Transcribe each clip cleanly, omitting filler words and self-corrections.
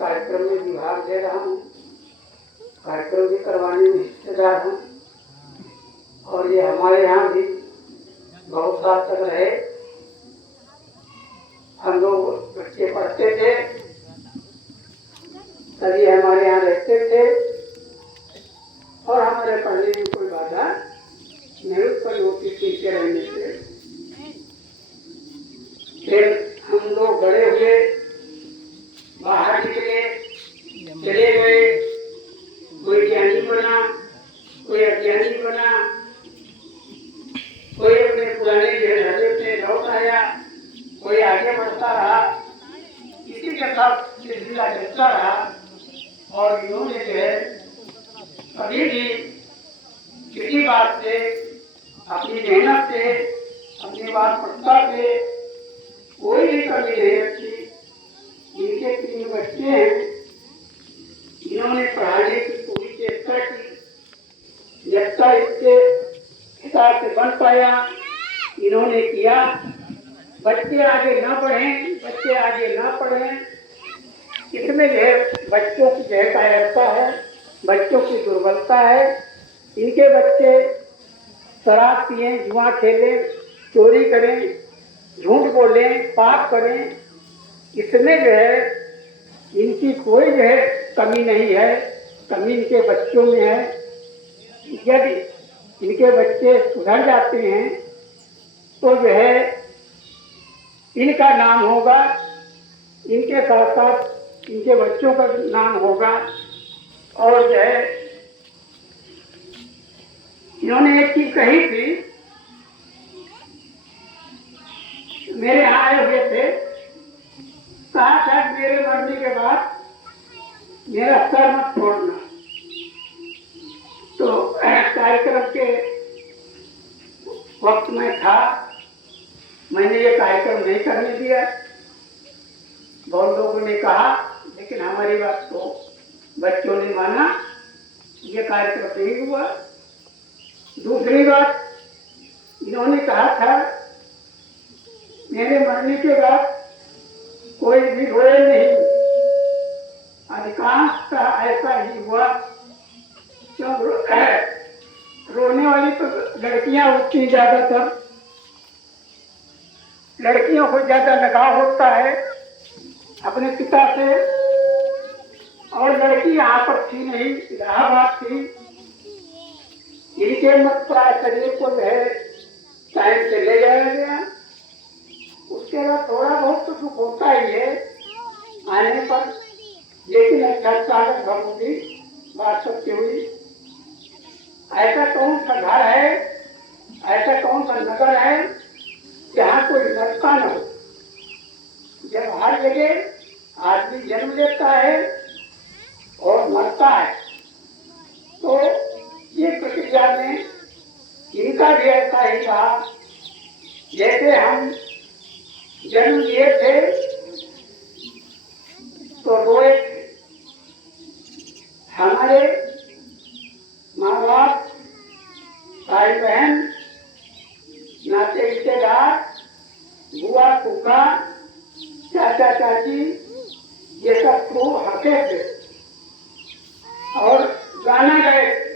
कार्यक्रम में भी भाग ले रहा हूँ, कार्यक्रम भी करवाने में हिस्सेदार हूँ। और ये हमारे यहाँ भी बहुत साल तक रहे। हम लोग बच्चे पढ़ते थे, तभी हमारे यहाँ रहते थे और हमारे पढ़ने में कोई बाधा नहीं उत्पन्न होती थी के रहने से। फिर हम लोग बड़े हुए, बाहर निकले, चले गए, कोई ज्ञानी बना, कोई अज्ञानी बना, कोई अपने पुराने ढांचे पे लौट आया, कोई आगे बढ़ता रहा, किसी के साथ सिलसिला चलता रहा। और इन्होंने जो है कभी भी किसी बात से, अपनी मेहनत से, अपनी वास्तविकता से कोई भी कमी नहीं रखी। इनके 3 बच्चे हैं, इन्होंने पढ़ाने की पूरी चेष्टा की, जब तक इसके हिसाब से बन पाया इन्होंने किया। बच्चे आगे ना बढ़ें, बच्चे आगे ना पढ़ें, इसमें जो है बच्चों की जो कायरता है, बच्चों की दुर्बलता है। इनके बच्चे शराब पिएं, जुआ खेलें, चोरी करें, झूठ बोलें, पाप करें, इसमें जो है इनकी कोई जो है कमी नहीं है, कमी इनके बच्चों में है। यदि इनके बच्चे सुधर जाते हैं तो जो है इनका नाम होगा, इनके साथ साथ इनके बच्चों का नाम होगा। और जो है इन्होंने एक चीज कही थी, मेरे यहाँ आए हुए थे, कहा था मेरे मरने के बाद मेरा सर मत छोड़ना। तो कार्यक्रम के वक्त में था, मैंने ये कार्यक्रम नहीं करने दिया। बहुत लोगों ने कहा, लेकिन हमारी बात को बच्चों ने माना, ये कार्यक्रम नहीं हुआ। दूसरी बात, इन्होंने कहा था मेरे मरने के बाद कोई भी रोए नहीं। अधिकांश ऐसा ही हुआ, क्यों रोने वाली तो लड़कियां होती ज्यादातर, लड़कियों को ज्यादा लगाव होता है अपने पिता से। और लड़की यहाँ पर थी नहीं, इलाहाबाद थी। इनके मत प्राय शरीर को जो है टाइम से ले जाया गया। उसके बाद थोड़ा बहुत तो सुख होता ही है आने पर, लेकिन अच्छा स्वागत भगवती बात सत्य हुई। ऐसा कौन सा घर है, ऐसा कौन सा नगर है जहाँ कोई मरता न हो। जब हर जगह आदमी जन्म लेता है और मरता है, तो ये प्रक्रिया में इनका भी ऐसा ही रहा। जैसे हम जन्म लिए थे तो रोए थे, हमारे माँ बाप, भाई बहन, नाते रिश्तेदार, बुआ फूफा, चाचा चाची, ये सब खूब हंसे थे और गाना गाए थे।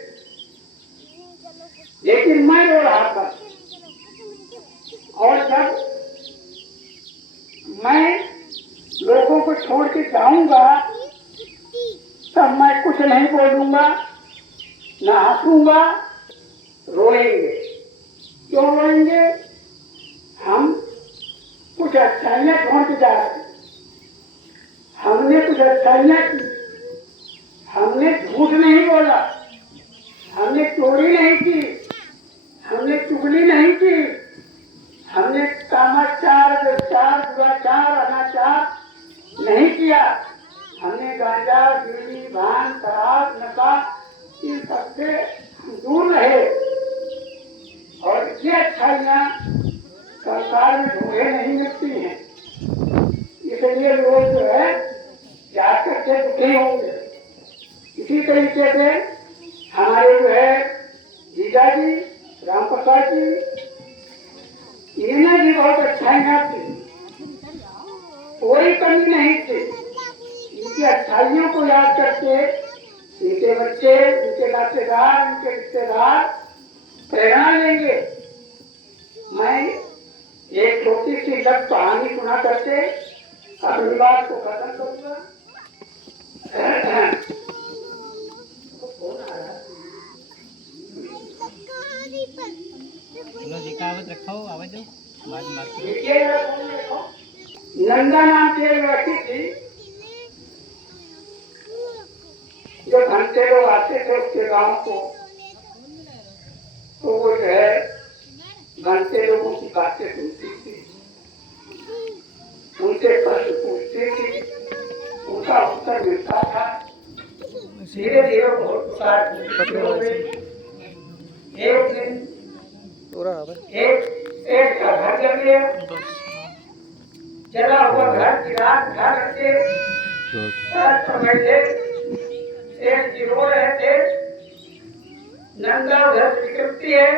लेकिन मैं रो रहा था। और जब मैं लोगों को छोड़ के जाऊंगा तब मैं कुछ नहीं बोलूंगा, ना हंसूंगा, रोएंगे। क्यों रोएंगे? हम कुछ अच्छाइयां ढूंढ के जा रहे हैं, हमने कुछ अच्छाइयां की, हमने झूठ नहीं बोला, हमने चोरी नहीं की, हमने चुगली नहीं की, हमने कामाचार, व्यभिचार, दुराचार, अनाचार नहीं किया। हमने गांजा, बीड़ी, भांग, शराब, नशा, इन सबसे दूर रहे। और ये अच्छाइयां संसार में ढूंढे नहीं मिलती हैं, इसलिए लोग जो है जाकर के दुखी होंगे। इसी तरीके से हमारे जो है जीजा जी, राम प्रसाद जी, इन्हें भी बहुत अच्छाइयां थी, कोई कमी नहीं थी। इनकी अच्छाई भाइयों को याद करके इनके बच्चे, इनके नातेदार, इनके रिश्तेदार प्रेरणा लेंगे। मैं एक छोटी सी लघु कहानी सुना करके अपनी बात को खत्म करूंगा। नंदा नाम की एक लड़की थी, जो घंटे लोग आते थे उसके गांव को, तो वो जो है घंटे लोगों की बातें सुनती थी, उनसे प्रश्न पूछती थी, उनका उत्तर मिलता था। धीरे धीरे बहुत सारे हो गई। एक दिन एक का घर जल गया, जला हुआ घर गिरा करके बैठे एक जी रो रहे थे। नंदा उधर निकलती है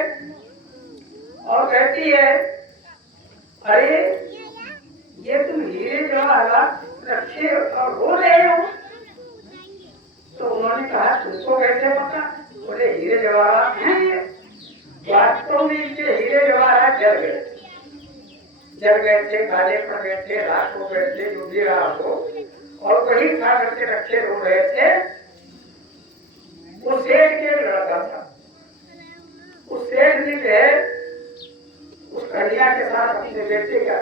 और कहती है, अरे ये तुम हीरे जवाहरात रखे और रो रहे हो? तो उन्होंने कहा, तुमको कैसे पता? बोले, हीरे जवाहरात हैं ये। वास्तव में इनके हीरे जवाहरात जल गए थे, काले पड़ गए थे, राख हो गए थे, जो भी रहा हो, और वही खा करके रखे रो रहे थे। उस सेठ के लड़का था, उस सेठ ने जो है उस कन्या के साथ अपने बेटे का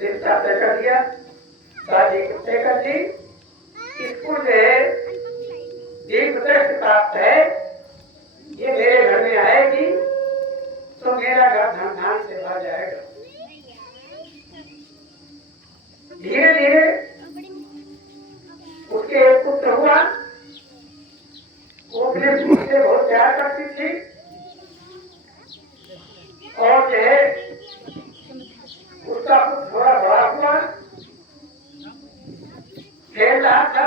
रिश्ता तय कर दिया, शादी तय कर दी। इसको जो है दीर्घ दृष्टि प्राप्त है, ये मेरे घर में आएगी तो मेरा घर धन धान से भर जाएगा। धीरे धीरे उसके एक पुत्र हुआ, वो अपने पुत्र से बहुत प्यार करती थी, और जो है उसका पुत्र थोड़ा बड़ा हुआ, खेल रहा था।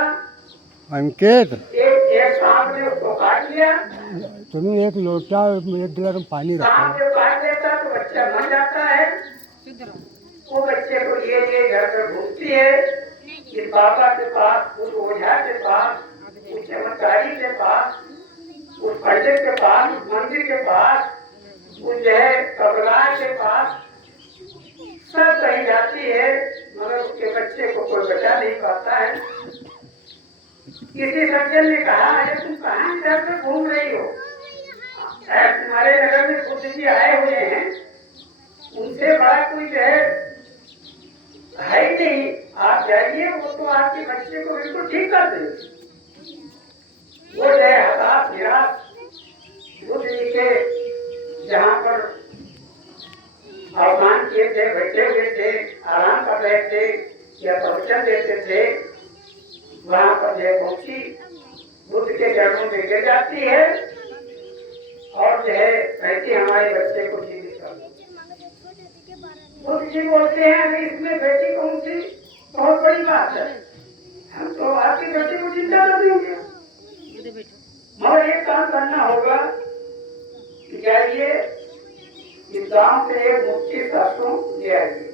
अंकित, एक सांप ने उसको काट लिया। तुम्हें एक लोटा एक गिलास पानी रखो। सांप जब काट लेता तो बच्चा मर जाता है। वो बच्चे को ये घर पर घूमती है, इस बाबा के पास, उस ओझा के पास, उस चमत्कारी के पास, उस पंडित के पास, उस मंदिर के पास, उस जो है कबरार के पास, सब कहीं जाती है, मगर उसके बच्चे को कोई बचा नहीं पाता है। किसी सज्जन ने कहा, अरे तुम कहाँ इधर से घूम रही हो? तुम्हारे नगर में बुद्ध जी आए हुए हैं, उनसे बड़ा कोई जो है ही नहीं, आप जाइए, वो तो आपके बच्चे को बिल्कुल ठीक कर देंगे। वो जो है हताश निराश बुद्ध जी के जहाँ पर अवमान किए थे, बैठे हुए थे, आराम कर रहे थे या प्रवचन देते थे, वहाँ पर जो पहुंची, बुद्ध के चरणों में गिर जाती है और जो है कहती, हमारे बच्चे को जीवित कर दो। बुद्ध जी बोलते हैं, अरे इसमें बेटी कौन सी बहुत बड़ी बात है, हम तो आपके बेटे को जिंदा कर देंगे, मगर एक काम करना होगा कि जाइए इस गांव से एक मुट्ठी सरसों ले आइए,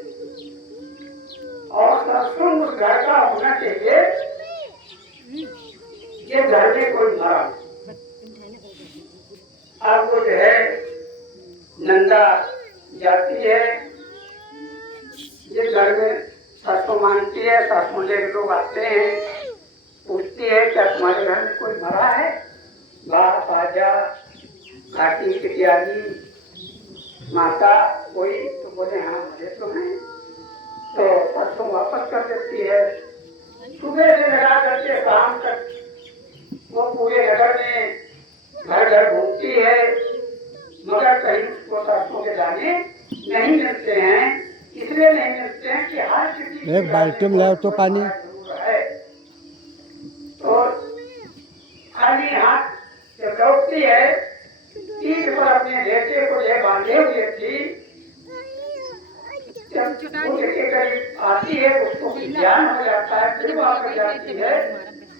और सरसों उस घर का होना चाहिए ये घर में कोई मरा। अब वो जो है नंदा जाती है, ये घर में सरसों मांगती है, सरसों लेकर लोग आते हैं, पूछती है, क्या तुम्हारे घर में कोई मरा है? बाप आजा, घाटी इत्यादि माता कोई? तो बोले, हाँ मरे तो हैं। तो सरसों वापस कर देती है। सुबह से लगा करके शाम तक वो पूरे नगर में घर घर घूमती है, मगर कहीं उसको सरसों के दाने नहीं मिलते हैं। इसलिए नहीं मिलते हैं कि हर किसी एक बाल्टी में लाओ तो पानी है। तो खाली हाथ जब लौटती है, पीठ पर अपने बेटे को ले बांधे हुए थी, जब बुद्ध के करीब आती है उसको ज्ञान हो जाता है, फिर वापस जाती है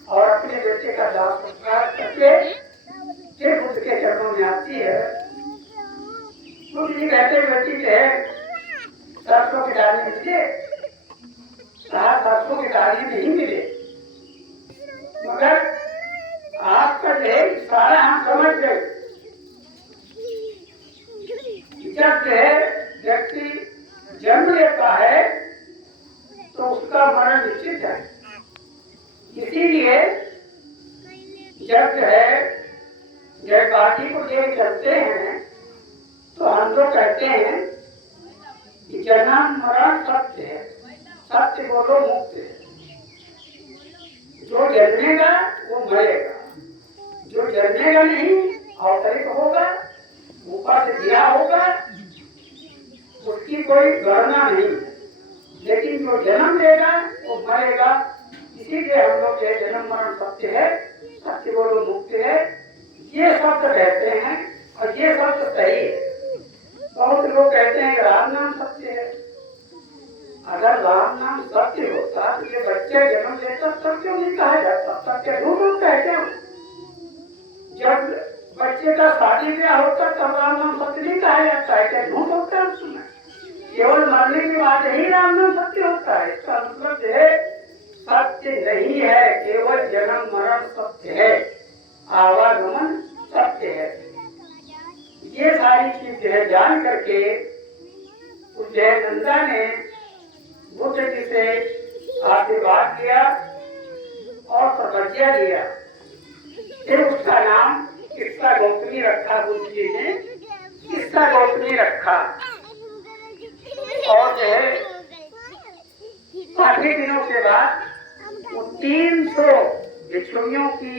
और अपने बेटे का दाह संस्कार करके फिर बुद्ध के चरणों में आती है। बुद्ध जी कहते, बेटी है सरसों के दाने मिले, सरसों के दाने नहीं मिले, जब जयकाठी को ले चलते हैं तो हम लोग कहते हैं कि जन्म मरण सत्य है, सत्य बोलो मुक्त है। जो जन्मेगा वो मरेगा, जो जन्मेगा नहीं अवतरित होगा, ऊपर से गिरा होगा, उसकी कोई गणना नहीं। लेकिन जो जन्म लेगा वो मरेगा। इसीलिए हम लोग जन्म मरण सत्य है, सत्य बोलो मुक्त है, ये शब्द कहते हैं और ये शब्द सही है। बहुत लोग कहते हैं कि राम नाम सत्य है। अगर राम नाम सत्य होता तो ये बच्चे जन्म लेता तब क्यों नहीं कहा जाता? तब क्या झूठ होता है क्या? जब बच्चे का शादी ब्याह होता तब राम नाम सत्य नहीं कहा जाता है क्या? झूठ होता है उसमें। केवल मरने के बाद ही राम नाम सत्य होता है। इसका मतलब है सत्य नहीं है, केवल जन्म मरण सत्य है, आवागमन सत्य है। ये सारी चीजें जान करके नंदा ने बुद्ध जी से आशीर्वाद लिया और प्रतिज्ञा लिया। फिर उसका नाम किस्सा गौतमी रखा। बुद्ध जी ने किस्सा गौतमी रखा और काफी दिनों के बाद 300 भिक्षुणियों की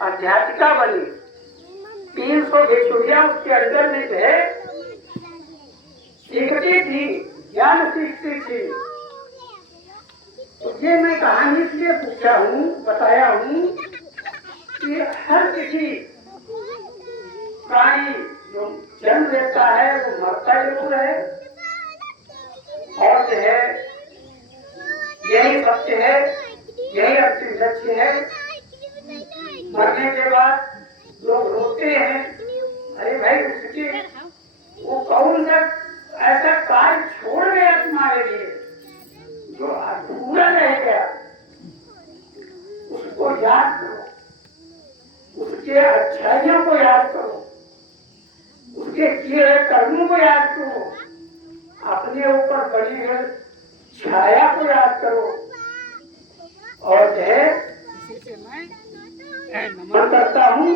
अध्यापिका बनी। 300 भिक्षुणियां उसके अंदर में सीखती थी, ज्ञान सीखती थी। तो ये मैं कहानी इसलिए पूछा हूँ, बताया हूँ कि हर किसी प्राणी जो जन्म लेता है वो मरता जरूर है और यही सत्य है, यही अंतिम लक्ष्य है। मरने के बाद लोग रोते हैं, अरे भाई उसके वो कौन सा ऐसा कार्य छोड़ गया तुम्हारे लिए जो अधूरा रह गया, उसको याद करो, उसके अच्छाइयों को याद करो, उसके किए हुए कर्मों को याद करो, अपने ऊपर बनी हुई छाया को याद करो और नमन करता हूँ।